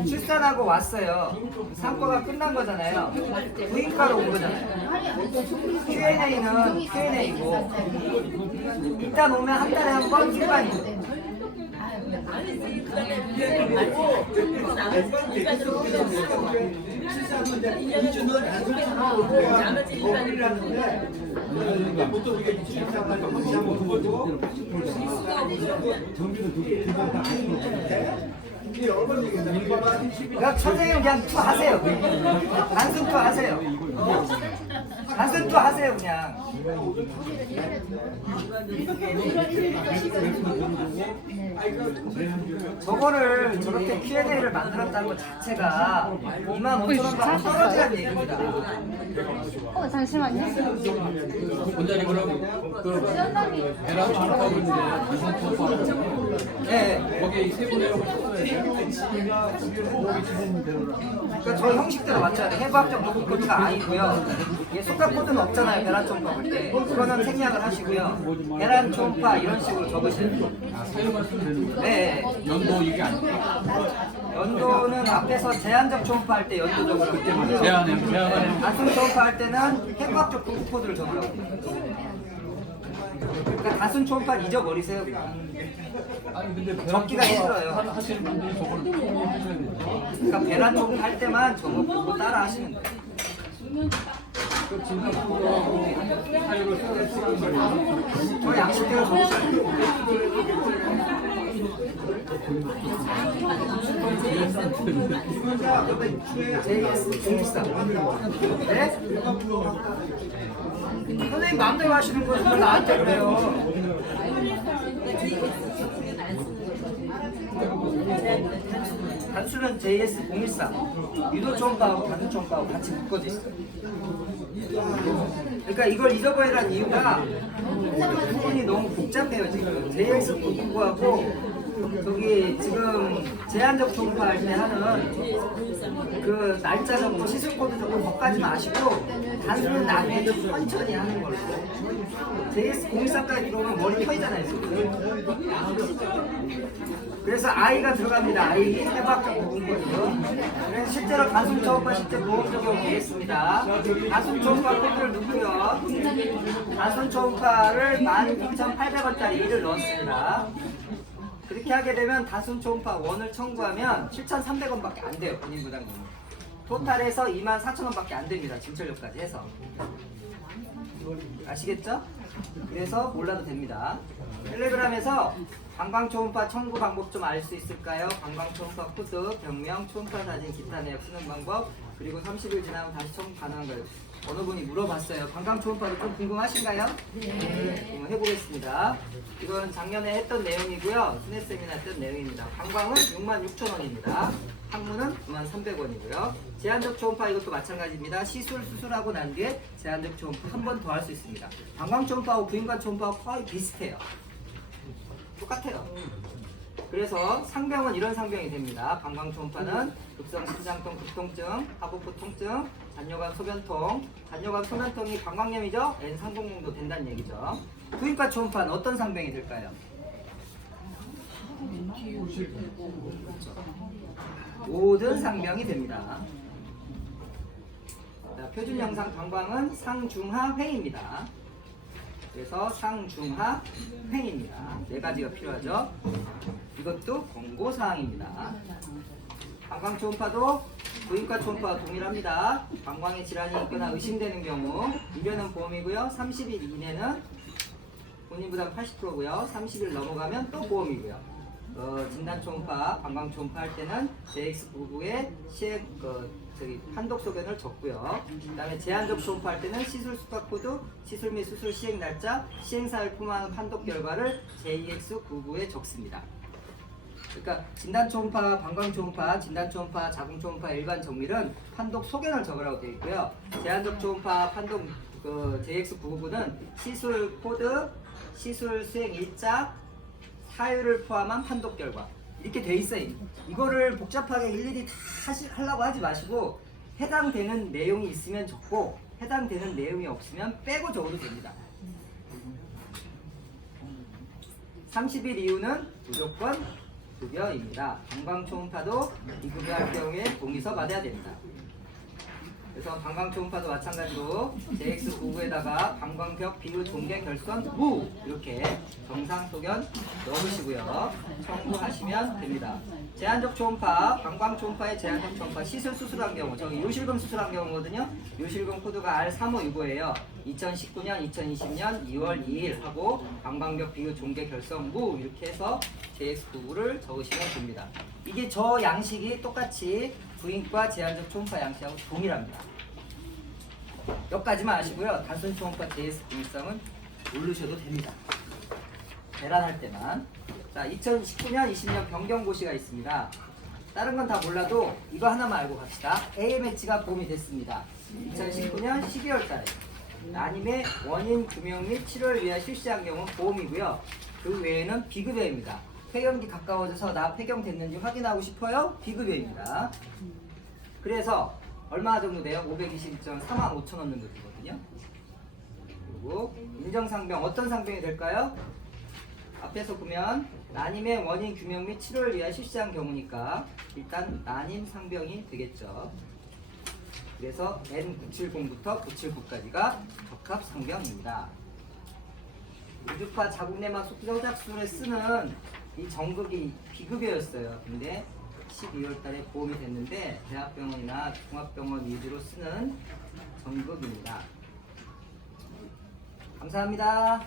출산하고 왔어요. 산과가 끝난 거잖아요. 부인과로 온 거잖아요. Q&A는 Q&A고, 일단 오면 한 달에 한 번 휴관이에요. 보통 우리가 2주차까지 무시하고 그거고 이게 얼마나 얘기했나? 그러니까 선생님 그냥 투 하세요. 단순 투 하세요. 단순 투 하세요 그냥. 저거를 저렇게 Q&A를 만들었다는 것 자체가 25,000원 받고 떨어지는 얘기입니다. 잠시만요. 원장님 그럼 그 계란 초밥을 이제 단순 초밥을 네. 거기에 세 분의 그러니까 저 형식대로 맞춰야 돼. 해부학적 녹음 코드가 I고요. 이게 속각 코드는 없잖아요. 계란 초음파 볼 때. 그거는 생략을 하시고요. 계란 초음파 이런 식으로 적으셔야 돼요. 사유만 쓰면 되는 거예요? 네. 연도 이게 아니고 연도는 앞에서 제한적 초음파 할 때 연도 적으라고 그때만 제한하는 단순 초음파 할 때는 해부학적 녹음 코드를 적으라고. 그러니까 단순 초음파 잊어버리세요. 그냥. 아니 근데 적기가 힘들어요. 하시는 분들이 저걸 꼭 해줘야 돼요. 그러니까 배란 초음 할 때만 저거 보고 따라 하시면 돼요. 그 진단하고 사유를 쓰는 말이에요. 저 양식대로 적으셔야 돼요. JS 013. 네? 선생님 마음대로 하시는 거예요. 왜 나한테 그래요? 단수는 JS 013. 유도 초음파하고 단수 초음파하고 같이 묶어져 있어요. 그러니까 이걸 잊어버리라는 이유가 코드 부분이 너무 복잡해요 지금. JS 999하고 저기 지금 제한적 초음파 할 때 하는 그 날짜 적고 시술 코드 적고 거기까지 마시고 단순 나중에 천천히 하는 걸로. JS 013까지 들어오면 머리 펴이잖아요 지금. 그래서 I가 들어갑니다. I 해부학적 부분거든요. 그래서 실제로 단순 초음파 실제 보험 적용 되겠습니다. 단순 초음파 코드를 넣고요. 단순 초음파를 12,800원짜리 1을 넣었습니다. 그렇게 하게 되면 단순 초음파 1을 청구하면 7,300원밖에 안 돼요. 본인 부담금. 토탈에서 24,000원밖에 안 됩니다. 진찰료까지 해서. 아시겠죠? 그래서 몰라도 됩니다. 텔레그램에서 관광 초음파 청구 방법 좀 알 수 있을까요? 관광 초음파 코드, 병명, 초음파 사진, 기타 내역 쓰는 방법, 그리고 30일 지나면 다시 청구 가능한 거예요. 어느 분이 물어봤어요. 관광 초음파도 좀 궁금하신가요? 네. 한번 해보겠습니다. 이건 작년에 했던 내용이고요. 스네쌤이나 했던 내용입니다. 관광은 66,000원입니다. 학문은 93,300원이고요. 제한적 초음파 이것도 마찬가지입니다. 시술, 수술하고 난 뒤에 제한적 초음파 한 번 더 할 수 있습니다. 관광 초음파하고 부인관 초음파하고 거의 비슷해요. 똑같아요. 그래서 상병은 이런 상병이 됩니다. 방광 초음파는 급성 심장통, 급통증, 하부부 통증, 잔뇨관 소변통, 잔뇨관 소변통이 방광염이죠. N300도 된다는 얘기죠. 부인과 초음파는 어떤 상병이 될까요? 모든 상병이 됩니다. 자, 표준 영상 방광은 상중하 횡입니다. 그래서 상중하 횡입니다. 네 가지가 필요하죠. 이것도 권고사항입니다. 방광 초음파도 부인과 초음파와 동일합니다. 방광에 질환이 있거나 의심되는 경우 입원은 보험이고요. 30일 이내는 본인 부담 80%고요. 30일 넘어가면 또 보험이고요. 진단 초음파, 방광 초음파 할 때는 JX99의 시행 판독 소견을 적고요. 그다음에 제한적 초음파 할 때는 시술 수가 코드, 시술 및 수술 시행 날짜, 시행 사유를 포함한 판독 결과를 JX99에 적습니다. 그러니까 진단 초음파, 방광 초음파, 진단 초음파, 자궁 초음파 일반 정밀은 판독 소견을 적으라고 되어 있고요. 제한적 초음파 판독 JX999는 시술 코드, 시술 수행 일자, 사유를 포함한 판독 결과 이렇게 돼 있어요. 이거를 복잡하게 일일이 다 하려고 하지 마시고 해당되는 내용이 있으면 적고 해당되는 내용이 없으면 빼고 적어도 됩니다. 30일 이후는 무조건 급여입니다. 방광 초음파도 비급여할 경우에 동의서 받아야 됩니다. 그래서 방광 초음파도 마찬가지로 JX99에다가 방광벽 비율 종계 결선 무 이렇게 정상 소견 넣으시고요. 청구하시면 됩니다. 제한적 초음파, 방광 초음파의 제한적 초음파 시술 수술한 경우 저기 요실금 수술한 경우거든요. 요실금 코드가 R3565예요. 2019년, 2020년 2월 2일 하고 방광벽 비율 종계 결선 무 이렇게 해서 JX99를 적으시면 됩니다. 이게 저 양식이 똑같이 부인과 제한적 초음파 양식하고 동일합니다. 여기까지만 아시고요. 단순 초음파 JS 동일성은 모르셔도 됩니다. 계란할 때만. 자, 2019년, 20년 변경고시가 있습니다. 다른 건 다 몰라도 이거 하나만 알고 갑시다. AMH가 보험이 됐습니다. 2019년 12월 달에. 난임의 원인 규명 및 치료를 위해 실시한 경우는 보험이고요. 그 외에는 비급여입니다. 폐경기 가까워져서 나 폐경됐는지 확인하고 싶어요? 비급여입니다. 그래서 얼마 정도 돼요? 522.45,000원 정도 되거든요. 그리고 인정상병 어떤 상병이 될까요? 앞에서 보면 난임의 원인 규명 및 치료를 위해 실시한 경우니까 일단 난임 상병이 되겠죠. 그래서 N970부터 979까지가 적합 상병입니다. 우주파 자궁내막 속성작술에 쓰는 이 정극이 비급여였어요. 근데 12월 달에 보험이 됐는데 대학병원이나 종합병원 위주로 쓰는 정극입니다. 감사합니다.